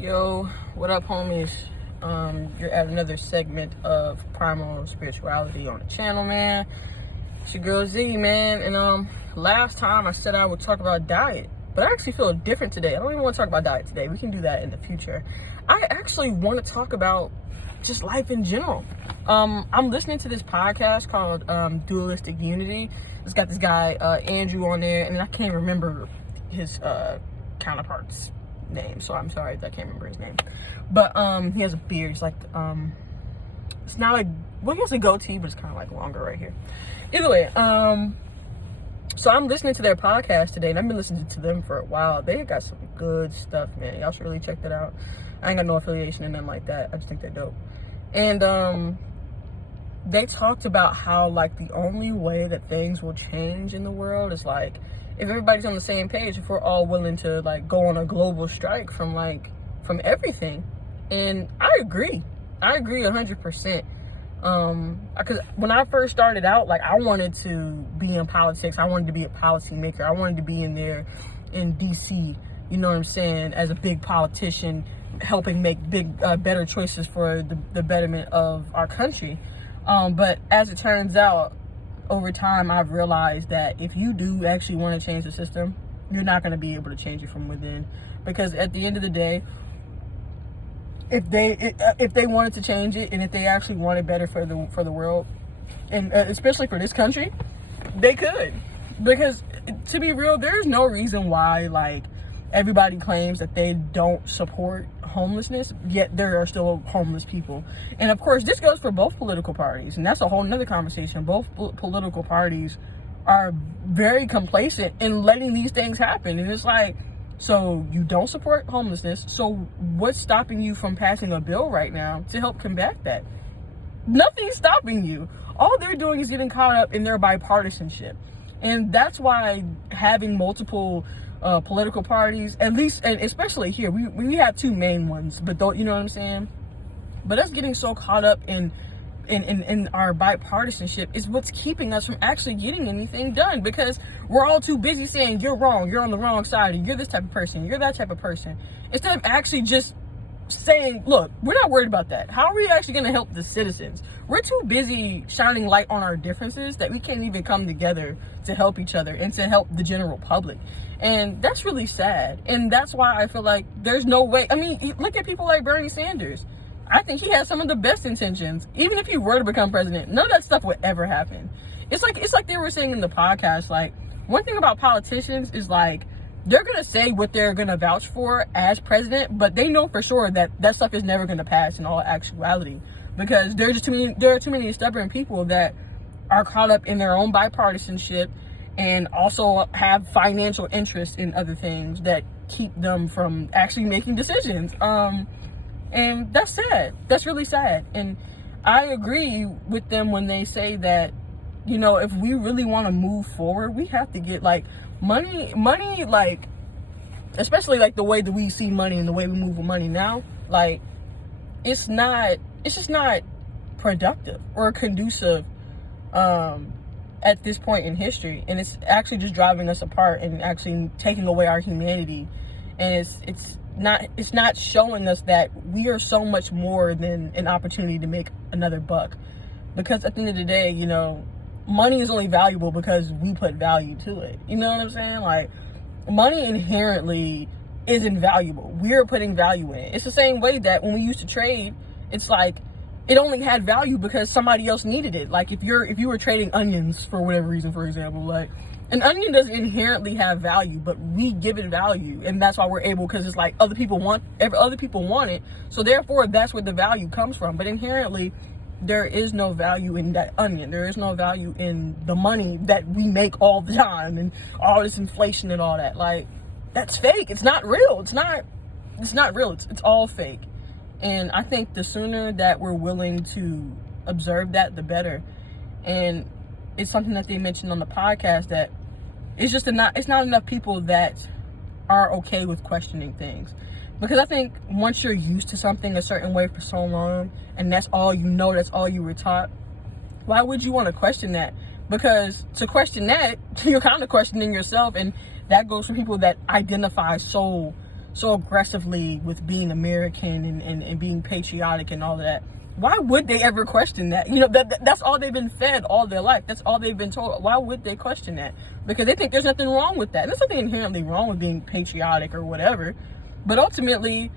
Yo, what up, homies? You're at another segment of Primal Spirituality on the channel, man. It's your girl Z, man. And last time I said I would talk about diet, but I actually feel different today. I don't even want to talk about diet today. We can do that in the future. I actually want to talk about just life in general. I'm listening to this podcast called Dualistic Unity. It's got this guy Andrew on there, and I can't remember his counterpart's name, so I'm sorry if I can't remember his name. But he has a beard. It's like it's not like, well, he has a goatee, but it's kind of like longer right here. Either way, so I'm listening to their podcast today, and I've been listening to them for a while. They got some good stuff, man. Y'all should really check that out. I ain't got no affiliation in them like that. I just think they're dope. And they talked about how, like, the only way that things will change in the world is, like, if everybody's on the same page, if we're all willing to, like, go on a global strike from everything. And I agree 100%. Because when I first started out, like, I wanted to be in politics. I wanted to be a policymaker. I wanted to be in there in DC, you know what I'm saying, as a big politician, helping make better choices for the betterment of our country. But as it turns out, over time, I've realized that if you do actually want to change the system, you're not going to be able to change it from within. Because at the end of the day, if they wanted to change it, and if they actually wanted better for the world, and especially for this country, they could. Because to be real, there's no reason why, like, everybody claims that they don't support homelessness, yet there are still homeless people. And of course, this goes for both political parties, and that's a whole nother conversation. Both political parties are very complacent in letting these things happen. And it's like, so you don't support homelessness, so what's stopping you from passing a bill right now to help combat that? Nothing's stopping you. All they're doing is getting caught up in their bipartisanship. And that's why having multiple political parties, at least, and especially here, we have two main ones, but don't, you know what I'm saying? But us getting so caught up in our bipartisanship is what's keeping us from actually getting anything done, because we're all too busy saying you're wrong, you're on the wrong side, and you're this type of person, you're that type of person, instead of actually just saying, look, we're not worried about that. How are we actually going to help the citizens? We're too busy shining light on our differences that we can't even come together to help each other and to help the general public. And that's really sad. And that's why I feel like there's no way. I mean, look at people like Bernie Sanders. I think he has some of the best intentions. Even if he were to become president, none of that stuff would ever happen. It's like they were saying in the podcast, like, one thing about politicians is, like, they're going to say what they're going to vouch for as president, but they know for sure that that stuff is never going to pass in all actuality, because there are too many stubborn people that are caught up in their own bipartisanship and also have financial interests in other things that keep them from actually making decisions. And that's sad. That's really sad. And I agree with them when they say that, you know, if we really want to move forward, we have to get, like, money, like, especially, like, the way that we see money and the way we move with money now, like, it's just not productive or conducive at this point in history. And it's actually just driving us apart and actually taking away our humanity. And it's not showing us that we are so much more than an opportunity to make another buck. Because at the end of the day, you know, money is only valuable because we put value to it. You know what I'm saying? Like, money inherently isn't valuable. We're putting value in it. It's the same way that when we used to trade, it's like it only had value because somebody else needed it. Like, if you were trading onions for whatever reason, for example, like, an onion doesn't inherently have value, but we give it value, and that's why we're able, because it's like other people want it, so therefore that's where the value comes from. But inherently, there is no value in that onion. There is no value in the money that we make all the time, and all this inflation and all that. Like, that's fake. It's not real. It's not real. It's all fake. And I think the sooner that we're willing to observe that, the better. And it's something that they mentioned on the podcast, that it's not enough people that are okay with questioning things. Because I think once you're used to something a certain way for so long, and that's all you know, that's all you were taught, why would you want to question that? Because to question that, you're kind of questioning yourself. And that goes for people that identify so so aggressively with being American and being patriotic and all of that, why would they ever question that? You know, that's all they've been fed all their life. That's all they've been told. Why would they question that? Because they think there's nothing wrong with that. There's nothing inherently wrong with being patriotic or whatever. But ultimately,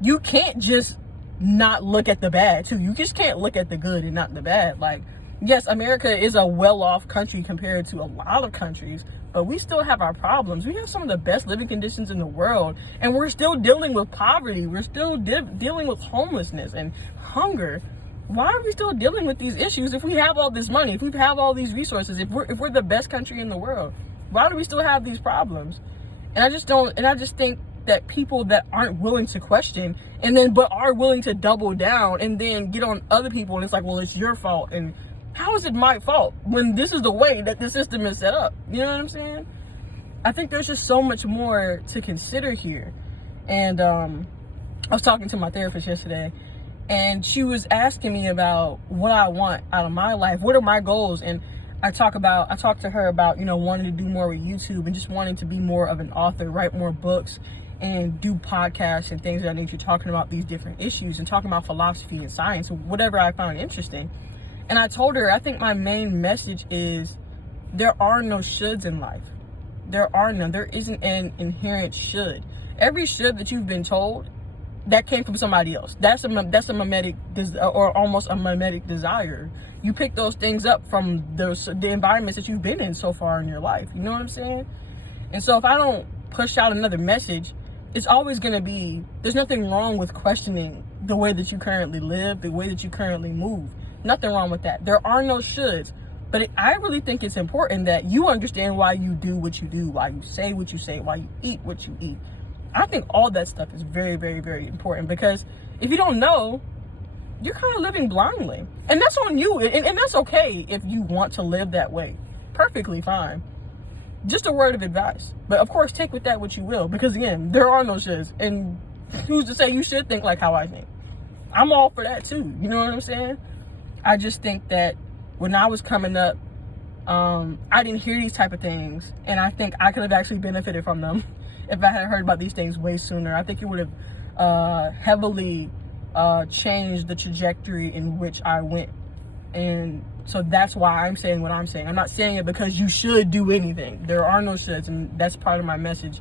you can't just not look at the bad too. You just can't look at the good and not the bad. Like, yes, America is a well-off country compared to a lot of countries, but we still have our problems. We have some of the best living conditions in the world, and we're still dealing with poverty. We're still dealing with homelessness and hunger. Why are we still dealing with these issues if we have all this money, if we have all these resources, if we're the best country in the world? Why do we still have these problems? And I just think that people that aren't willing to question but are willing to double down and then get on other people, and it's like, well, it's your fault. And how is it my fault when this is the way that the system is set up? You know what I'm saying? I think there's just so much more to consider here. And I was talking to my therapist yesterday, and she was asking me about what I want out of my life. What are my goals? And I talked to her about, you know, wanting to do more with YouTube and just wanting to be more of an author, write more books, and do podcasts and things of that nature, talking about these different issues and talking about philosophy and science and whatever I found interesting. And I told her, I think my main message is there are no shoulds in life. There are none. There isn't an inherent should. Every should that you've been told, that came from somebody else. That's a mimetic, or almost a mimetic desire. You pick those things up from the environments that you've been in so far in your life. You know what I'm saying? And so if I don't push out another message, it's always going to be, there's nothing wrong with questioning the way that you currently live, the way that you currently move. Nothing wrong with that. There are no shoulds. But I really think it's important that you understand why you do what you do, why you say what you say, why you eat what you eat. I think all that stuff is very, very, very important, because if you don't know, you're kind of living blindly. And that's on you. And that's okay if you want to live that way. Perfectly fine. Just a word of advice. But of course, take with that what you will, because again, there are no shoulds. And who's to say you should think like how I think? I'm all for that too. You know what I'm saying? I just think that when I was coming up, I didn't hear these type of things, and I think I could have actually benefited from them if I had heard about these things way sooner. I think it would have heavily changed the trajectory in which I went. And so that's why I'm saying what I'm saying. I'm not saying it because you should do anything. There are no shoulds, and that's part of my message.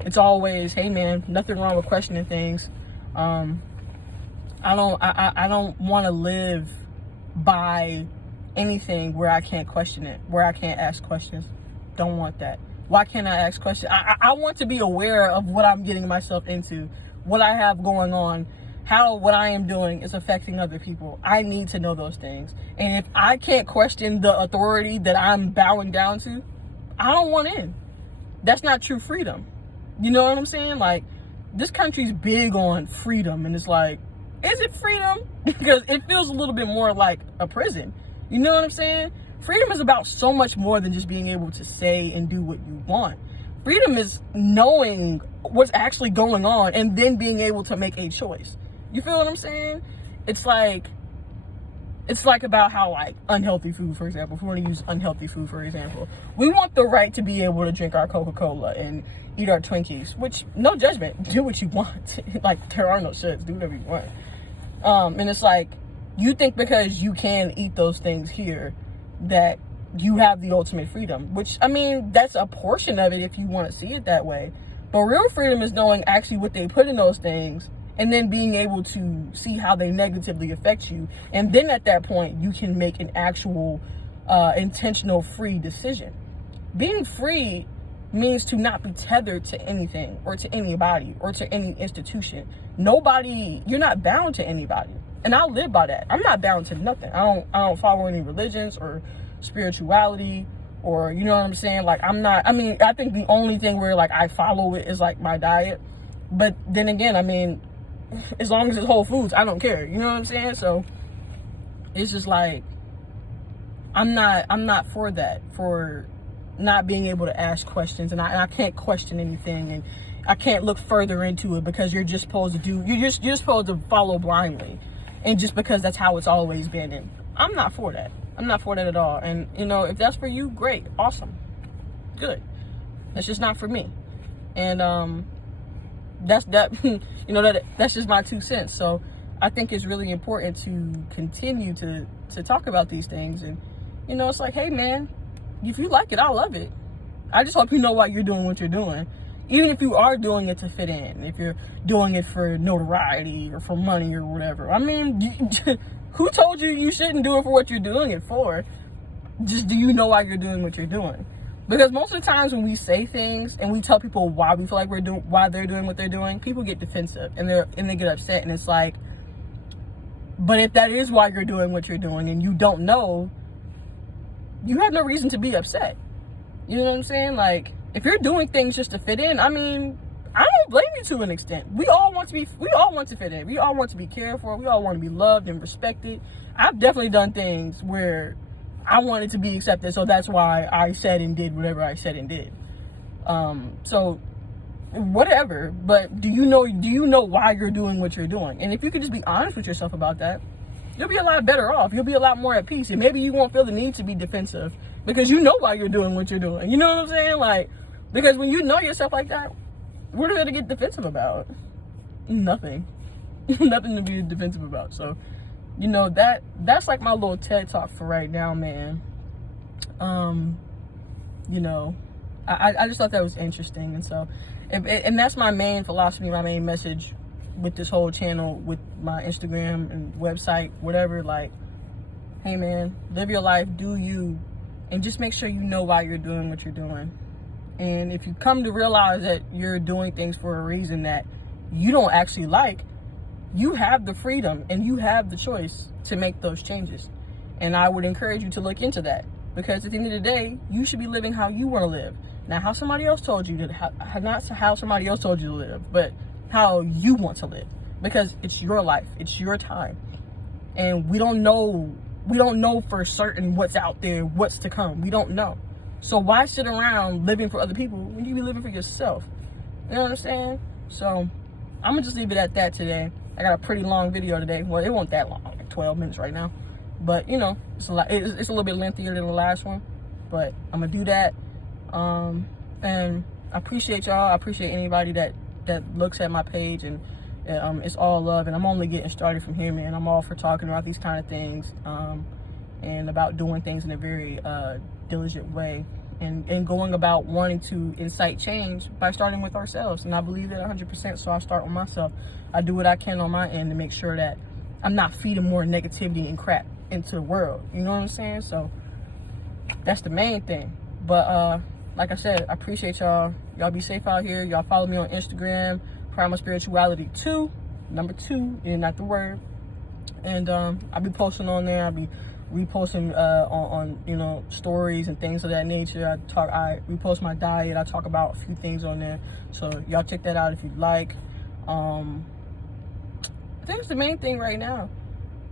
It's always, hey man, nothing wrong with questioning things. I don't want to live by anything where I can't question it, where I can't ask questions. Don't want that. Why can't I ask questions? I want to be aware of what I'm getting myself into, what I have going on, how what I am doing is affecting other people. I need to know those things. And if I can't question the authority that I'm bowing down to, I don't want in. That's not true freedom. You know what I'm saying? Like, this country's big on freedom, and it's like, is it freedom? Because it feels a little bit more like a prison. You know what I'm saying? Freedom is about so much more than just being able to say and do what you want. Freedom is knowing what's actually going on and then being able to make a choice. You feel what I'm saying? It's like about how, like, unhealthy food, for example, if we want to use unhealthy food, for example, we want the right to be able to drink our Coca-Cola and eat our Twinkies, which, no judgment, do what you want. Like, there are no shoulds, do whatever you want. And it's like, you think because you can eat those things here that you have the ultimate freedom, which, I mean, that's a portion of it if you want to see it that way. But real freedom is knowing actually what they put in those things and then being able to see how they negatively affect you. And then at that point, you can make an actual intentional free decision. Being free means to not be tethered to anything or to anybody or to any institution. You're not bound to anybody. And I live by that. I'm not bound to nothing. I don't follow any religions or spirituality, or, you know what I'm saying? Like, I think the only thing where, like, I follow it is, like, my diet. But then again, I mean, as long as it's whole foods, I don't care. You know what I'm saying? So it's just like, I'm not for that, for not being able to ask questions, and I can't question anything, and I can't look further into it because you're just supposed to follow blindly, and just because that's how it's always been. And I'm not for that. I'm not for that at all. And, you know, if that's for you, great, awesome, good. That's just not for me. And that's that. You know, that's just my 2 cents. So I think it's really important to continue to talk about these things. And you know, it's like, hey man, if you like it, I love it. I just hope you know why you're doing what you're doing. Even if you are doing it to fit in, if you're doing it for notoriety or for money or whatever. I mean, who told you you shouldn't do it for what you're doing it for? Just do you know why you're doing what you're doing? Because most of the times when we say things and we tell people why we feel like why they're doing what they're doing, people get defensive and they get upset. And it's like, but if that is why you're doing what you're doing and you don't know, you have no reason to be upset. You know what I'm saying? Like, if you're doing things just to fit in, I mean, I don't blame you to an extent. We all want to fit in. We all want to be cared for. We all want to be loved and respected. I've definitely done things where I wanted to be accepted, so that's why I said and did whatever I said and did. So whatever, but do you know why you're doing what you're doing? And if you could just be honest with yourself about that, you'll be a lot better off. You'll be a lot more at peace. And maybe you won't feel the need to be defensive because you know why you're doing what you're doing. You know what I'm saying? Like, because when you know yourself like that, what are there to get defensive about? Nothing. Nothing to be defensive about. So, you know, that's like my little TED talk for right now, man. You know, I just thought that was interesting. And so, and that's my main philosophy, my main message with this whole channel, with my Instagram and website, whatever. Like, hey man, live your life, do you, and just make sure you know why you're doing what you're doing. And if you come to realize that you're doing things for a reason that you don't actually like, you have the freedom and you have the choice to make those changes. And I would encourage you to look into that, because at the end of the day, you should be living how you want to live. Not how somebody else told you to, not how somebody else told you to live, but how you want to live, because it's your life, it's your time. And we don't know for certain what's out there, what's to come. We don't know. So why sit around living for other people when you be living for yourself? You know what I'm saying? So I'm gonna just leave it at that today. I got a pretty long video today. Well, it wasn't that long, like 12 minutes right now. But you know, it's a lot. It's a little bit lengthier than the last one. But I'm gonna do that. And I appreciate y'all. I appreciate anybody that looks at my page, and it's all love. And I'm only getting started from here, man. I'm all for talking about these kind of things, and about doing things in a very diligent way, and going about wanting to incite change by starting with ourselves. And I believe that 100%. So I start with myself. I do what I can on my end to make sure that I'm not feeding more negativity and crap into the world. You know what I'm saying? So that's the main thing. But like I said, I appreciate y'all. Y'all be safe out here. Y'all follow me on Instagram, Primal Spirituality 2, number 2, and not the word. And I'll be posting on there. I'll be reposting on you know, stories and things of that nature. I repost my diet. I talk about a few things on there. So y'all check that out if you'd like. I think it's the main thing right now.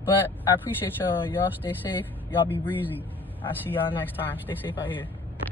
But I appreciate y'all. Y'all stay safe. Y'all be breezy. I'll see y'all next time. Stay safe out here.